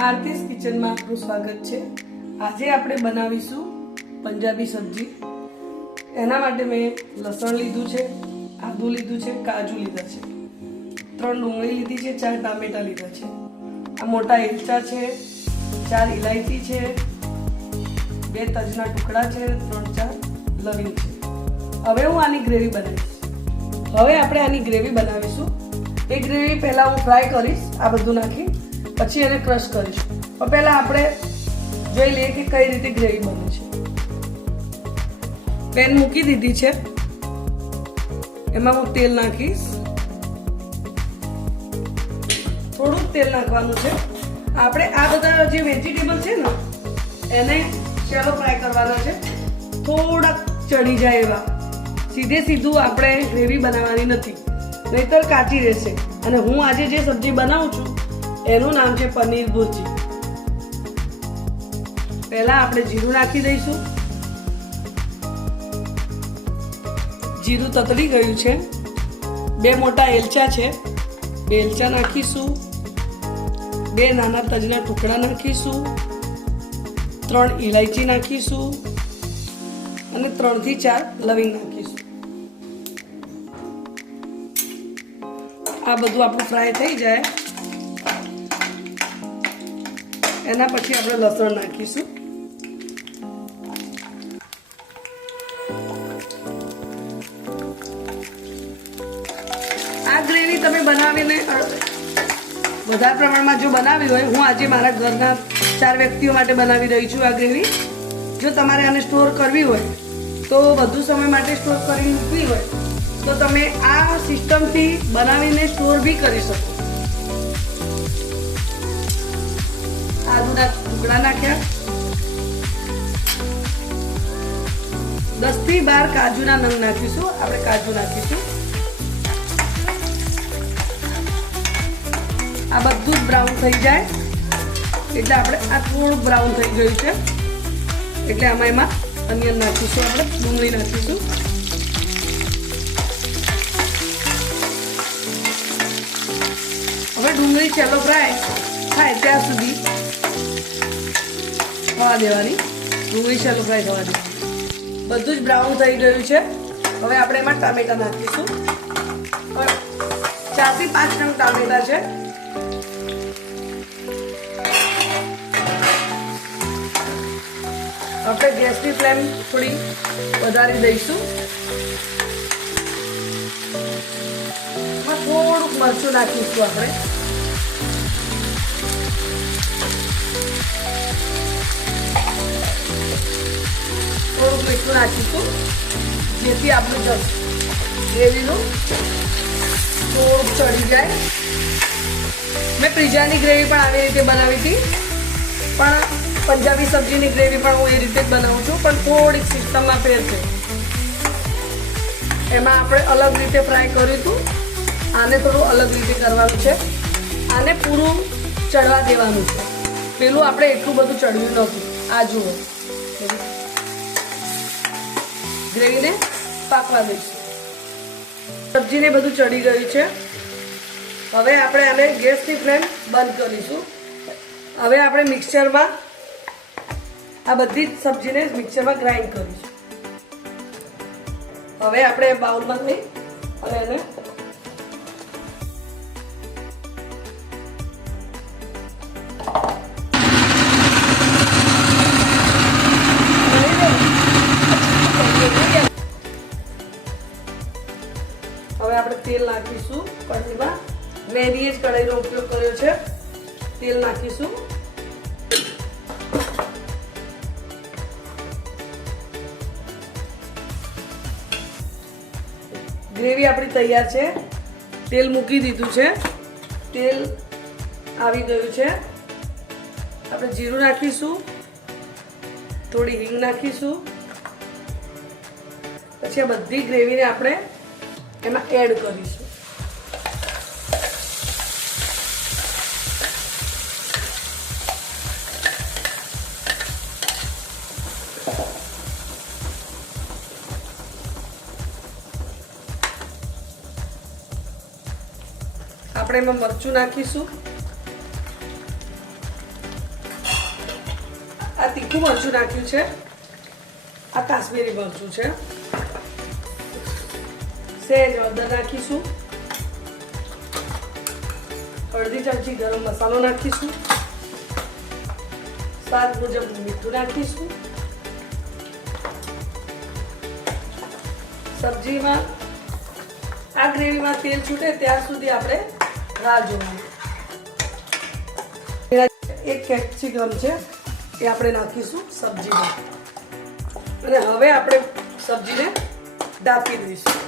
આરતીસ કિચનમાં આપનું સ્વાગત છે। આજે આપણે બનાવીશું પંજાબી સબ્જી। એના માટે મેં લસણ લીધું છે, આદુ લીધું છે, કાજુ લીધા છે, 3 ડુંગળી લીધી છે, 4 ટામેટા લીધા છે, આ મોટા એલચા છે, 4 ઇલાયચી છે, 2 તજના ટુકડા છે, 3-4 લવિંગ છે। હવે હું આની ગ્રેવી બનાવીશ। હવે આપણે આની ગ્રેવી બનાવીશું। એ ગ્રેવી પહેલા હું ફ્રાય કરીશ આ બધું નાખી, પછી એને ક્રશ કરીશ। પણ પહેલા આપણે જોઈ લઈએ કે કઈ રીતે ગ્રેવી બને છે। પેન મૂકી દીધી છે, એમાં હું તેલ નાખીશ। થોડું તેલ નાખવાનું છે। આપણે આ બધા જે વેજીટેબલ છે ને એને શેલો ફ્રાય કરવાના છે, થોડાક ચડી જાય એવા। સીધે સીધું આપણે ગ્રેવી બનાવવાની નથી, નહીતર કાચી રહેશે। અને હું આજે જે સબ્જી બનાવું છું એનું નામ છે પનીર ભુરજી। પહેલા આપણે જીરું નાખી દઈશું। જીરું તતડી ગયું છે। 2 મોટા એલચા છે, 2 એલચા નાખીશું। 2 નાના તજના ટુકડા નાખીશું। 3 ઇલાયચી નાખીશું અને 3 થી 4 લવિંગ નાખીશું। આ બધું આપણું ફ્રાય થઈ જાય એના પછી આપણે લસણ નાખીશું। આ ગ્રેવી તમે બનાવીને વધારે પ્રમાણમાં જો બનાવી હોય, હું આજે મારા ઘરના 4 વ્યક્તિઓ માટે બનાવી રહી છું આ ગ્રેવી। જો તમારે આને સ્ટોર કરવી હોય તો વધુ સમય માટે સ્ટોર કરી મૂકવી હોય તો તમે આ સિસ્ટમથી બનાવીને સ્ટોર બી કરી શકો। આદુના ટુકડા નાખ્યા। 10 થી 12 કાજુના નંગ નાખીશું। આપણે કાજુ નાખીશું। આ બધું જ બ્રાઉન થઈ જાય એટલે આપણે આ થોડું બ્રાઉન થઈ ગયું છે એટલે આમાં એમાં અનિયન નાખીશું, આપણે ડુંગળી નાખીશું। હવે ડુંગળી શેલો ફ્રાય થાય ત્યાં સુધી થવા દેવાની। ડુંગળી શેલો ફ્રાય થવા દેવાની। બધું જ બ્રાઉન થઈ ગયું છે। હવે આપણે એમાં ટામેટા નાખીશું। 4 થી 5 નંગ ટામેટા છે। આપણે ગેસની ફ્લેમ થોડી વધારી દઈશું। થોડુંક મરચું નાખીશું આપણે। થોડુંક મીઠું નાખીશું જેથી આપણું ગ્રેવીનું થોડુંક ચડી જાય। મેં પિઝાની ગ્રેવી પણ આવી રીતે બનાવી હતી, પણ પંજાબી સબ્જીની ગ્રેવી પણ હું એ રીતે જ બનાવું છું, પણ થોડીક સિસ્ટમમાં ફેર છે। એમાં આપણે અલગ રીતે ફ્રાય કર્યું હતું, આને થોડું અલગ રીતે કરવાનું છે। આને પૂરું ચડવા દેવાનું છે, પેલું આપણે એટલું બધું ચડ્યું નહોતું। આ જુઓ, ગ્રેવીને પાકવા દઈશું। સબ્જીને બધું ચડી ગયું છે। હવે આપણે આને ગેસની ફ્લેમ બંધ કરીશું। હવે આપણે મિક્સરમાં આ બધી જ સબ્જીને મિક્સરમાં ગ્રાઇન્ડ કરીશું। હવે આપણે બાઉલમાં લઈ અને એને હવે આપણે તેલ નાખીશું કઢાઈમાં। મેં એની જ કઢાઈનો ઉપયોગ કર્યો છે। તેલ નાખીશું। ગ્રેવી આપણી તૈયાર છે। તેલ મૂકી દીધું છે, તેલ આવી ગયું છે। આપણે જીરું નાખીશું, થોડી હિંગ નાખીશું, પછી આ બધી ગ્રેવીને આપણે એમાં એડ કરીશું। આપણે એમાં મરચું નાખીશું। આ તીખું મરચું નાખ્યું છે, આ કાશ્મીરી મરચું છે, સહેજ હળદર નાખીશું, અડધી ચમચી ગરમ મસાલો નાખીશું, સ્વાદ મુજબ મીઠું નાખીશું. સબ્જીમાં આ ગ્રેવીમાં તેલ છૂટે ત્યાં સુધી આપણે રાહ જોવાની. એક કેપ્સિકમ છે એ આપણે નાખીશું સબ્જીમાં અને હવે આપણે સબ્જીને ઢાંકી દઈશું.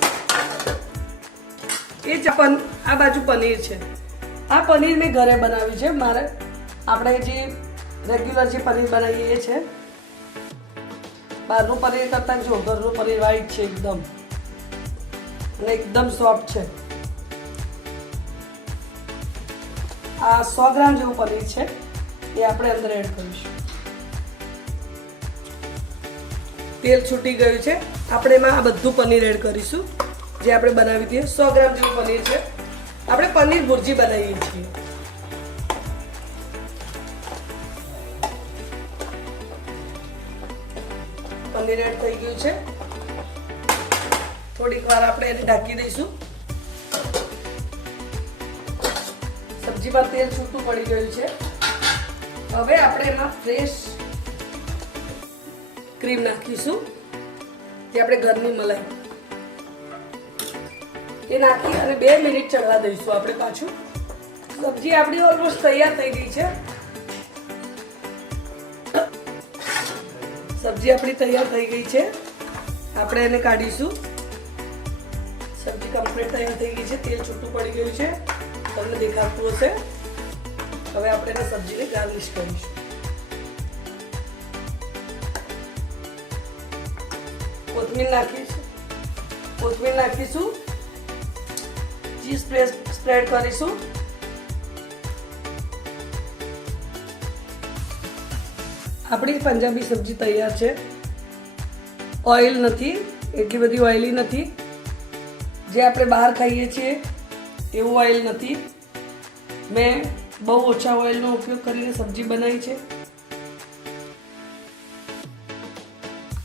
એ જ આ બાજુ પનીર છે. આ પનીર મેં ઘરે બનાવી છે. મારે આપણે જે રેગ્યુલર જે પનીર બનાવીએ એ છે. બહારનું પનીર કરતાં જો ઘરનું પનીર વ્હાઈટ છે એકદમ અને એકદમ સોફ્ટ છે. આ 100 ગ્રામ જેવું પનીર છે એ આપણે અંદર એડ કરીશું. તેલ છૂટી ગયું છે. આપણે એમાં આ બધું પનીર એડ કરીશું જે આપણે બનાવી હતી. 100 ગ્રામ જેવું પનીર છે. આપણે પનીર ભુરજી બનાવીએ છીએ. પનીર એડ થઈ ગયું છે. થોડીક વાર આપણે એને ઢાંકી દઈશું. સબ્જીમાં તેલ છૂટું પડી ગયું છે. હવે આપણે એમાં ફ્રેશ ક્રીમ નાખીશું જે આપણે ઘરની મલાઈ એ નાખી અને 2 મિનિટ ચડવા દઈશું આપણે પાછું. સબ્જી આપણી ઓલમોસ્ટ તૈયાર થઈ ગઈ છે. સબ્જી આપણી તૈયાર થઈ ગઈ છે. આપણે એને કાઢીશું. સબ્જી કમ્પ્લીટ તૈયાર થઈ ગઈ છે. તેલ છૂટું પડી ગયું છે, તમને દેખાતું હશે. હવે આપણે એને સબ્જીને ગાર્નિશ કરીશું. કોથમીર નાખીશું. ચીઝ સ્પ્રેડ કરીશું. આપણી પંજાબી સબ્જી તૈયાર છે. ઓઇલ નથી, એટલી બધી ઓઇલી નથી. જે આપણે બહાર ખાઈએ છીએ એવું ઓઇલ નથી. મેં બહુ ઓછા ઓઇલનો ઉપયોગ કરીને સબ્જી બનાવી છે.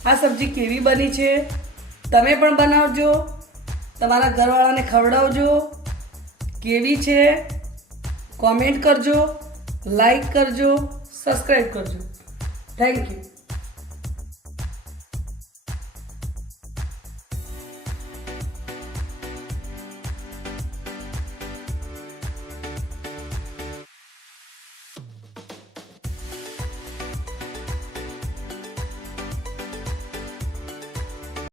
આ સબ્જી કેવી બની છે તમે પણ બનાવજો, તમારા ઘરવાળાને ખવડાવજો. કેવી છે કોમેન્ટ કરજો, લાઈક કરજો, સબસ્ક્રાઈબ કરજો. Thank you.